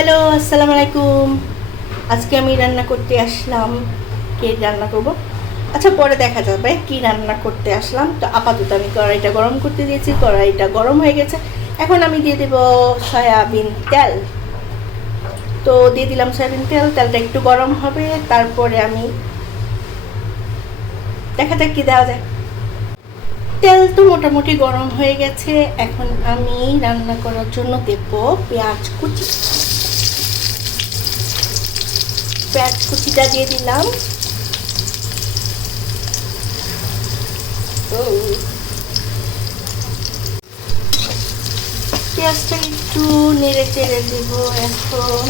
Hello, আসসালামু আলাইকুম। আজকে আমি রান্না করতে আসলাম। কি রান্না করব? আচ্ছা, পরে দেখা যাবে কি রান্না করতে আসলাম। তো আপাতত আমি কড়াইটা গরম করতে দিয়েছি, কড়াইটা গরম হয়ে গেছে। এখন আমি দিয়ে দেব সয়াবিন তেল। তো দিয়ে দিলাম সয়াবিন তেল, তেলটা একটু গরম হবে, তারপরে আমি দেখা যাক কি দেওয়া যায়। তেল তো মোটামুটি গরম হয়ে গেছে। এখন আমি রান্না করার জন্য দেব পেঁয়াজ কুচি। পেঁয়াজ কুচিটা দিয়ে দিলাম। পেঁয়াজটা একটু নেড়ে চেড়ে দেব। এখন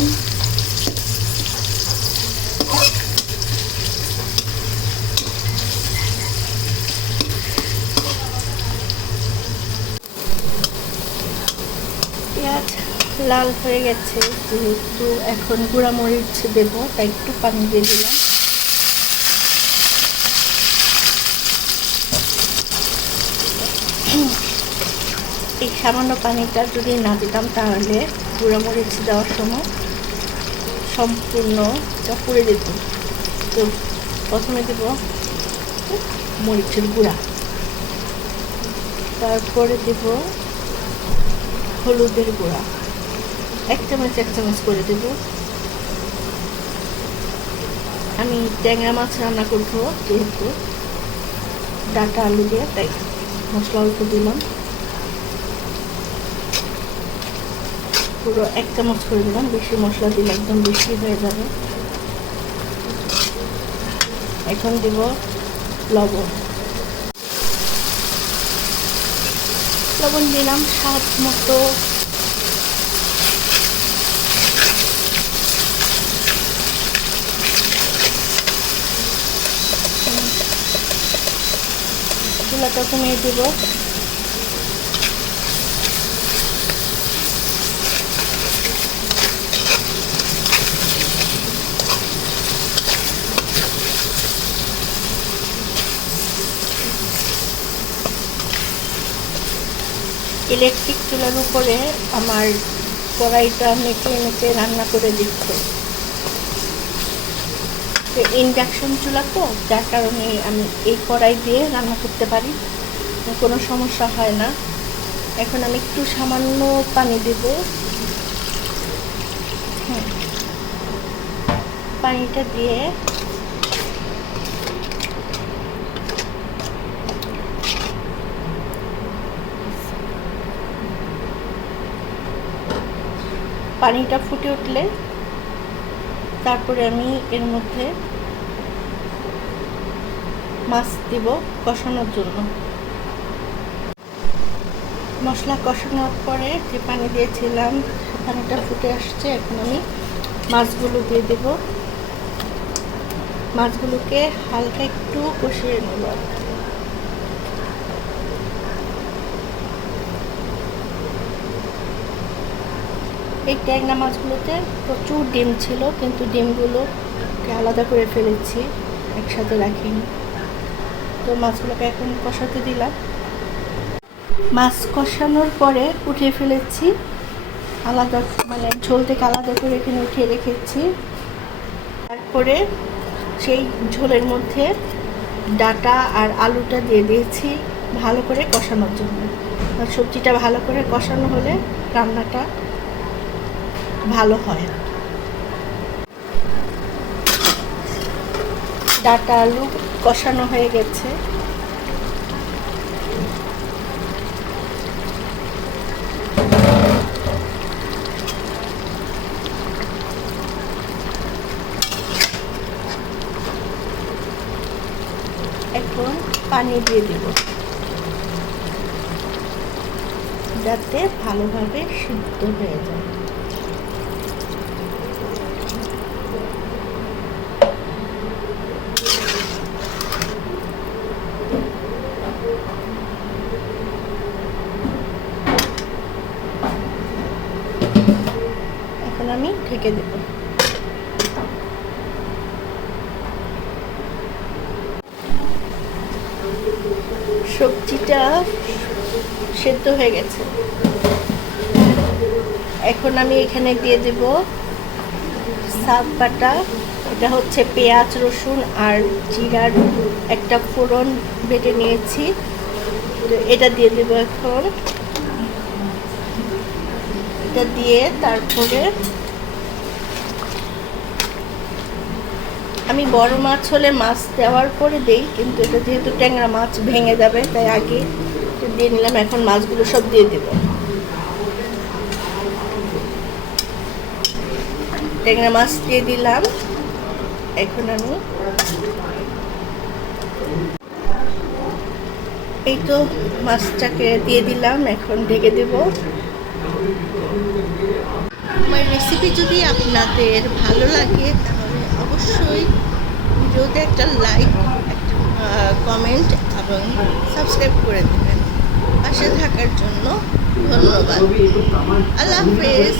পেঁয়াজ লাল হয়ে গেছে, যেহেতু এখন গুঁড়া মরিচ দেব, তাই একটু পানি দিয়ে দিলাম। এই সামান্য পানিটা যদি না দিতাম তাহলে গুঁড়া মরিচ দেওয়ার সময় সম্পূর্ণ পুড়ে যেত। তো প্রথমে দেব মরিচের গুঁড়া, তারপরে দেব হলুদের গুঁড়া, এক চামচ করে দেব। আমি ট্যাংরা মাছ রান্না করবো, যেহেতু ডাটা আলু দিয়ে, তাই মশলা অল্প দিলাম। পুরো এক চামচ করে দিলাম, বেশি মশলা দিলে একদম বেশি হয়ে যাবে। এখন দেব লবণ। লবণ দিলাম স্বাদ মতো। চুলাটা কমিয়ে দেব। ইলেকট্রিক চুলার উপরে আমার কড়াইটা মেখে মেখে রান্না করে দিচ্ছে। ইন্ডাকশন চুলা তো, যার কারণে আমি এই কড়াই দিয়ে রান্না করতে পারি, কোনো সমস্যা হয় না। এখন আমি একটু সামান্য পানি দেব। পানিটা দিয়ে পানিটা ফুটে উঠলে তারপরে আমি এর মধ্যে মাছ দিব কষানোর জন্য। মশলা কষানোর পরে যে পানি দিয়েছিলাম, পানিটা ফুটে আসছে। এখন আমি মাছগুলো দিয়ে দেব। মাছগুলোকে হালকা একটু কষিয়ে নেব। এই ট্যাংরা মাছগুলোতে প্রচুর ডিম ছিল, কিন্তু ডিমগুলোকে আলাদা করে ফেলেছি, একসাথে রাখিনি। তো মাছগুলোকে এখন কষাতে দিলাম। মাছ কষানোর পরে উঠিয়ে ফেলেছি, আলাদা মানে ঝোল থেকে আলাদা করে এখানে উঠিয়ে রেখেছি। তারপরে সেই ঝোলের মধ্যে ডাটা আর আলুটা দিয়ে দিয়েছি ভালো করে কষানোর জন্য। আর সবজিটা ভালো করে কষানো হলে রান্নাটা ভালো হয়। ডাটা আলু কষানো হয়ে গেছে। এখন পানি দিয়ে দেব, যাতে ভালোভাবে সিদ্ধ হয়ে যায়। এখন আমি ঢেকে দেব। সবজিটা সেদ্ধ হয়ে গেছে। এখন আমি এখানে দিয়ে দেব শাক বাটা, এটা হচ্ছে পেঁয়াজ রসুন আর জিরার একটা ফোড়ন বেটে নিয়েছি। তো এটা দিয়ে দেবো এখন। এটা দিয়ে তারপরে আমি বড় মাছ হলে মাছ দেওয়ার পরে দেই, কিন্তু এটা যেহেতু ট্যাংরা মাছ ভেঙে যাবে তাই আগে দিয়ে নিলাম। এখন মাছগুলো সব দিয়ে দেব। ট্যাংরা মাছ দিয়ে দিলাম। এখন আমি এই তো মাছটাকে দিয়ে দিলাম, এখন ঢেকে দেব। আমার রেসিপি যদি আপনাদের ভালো লাগে তাহলে অবশ্যই ভিডিওতে একটা লাইক, কমেন্ট এবং সাবস্ক্রাইব করে দেবেন। পাশে থাকার জন্য ধন্যবাদ। আল্লাহ হাফেজ।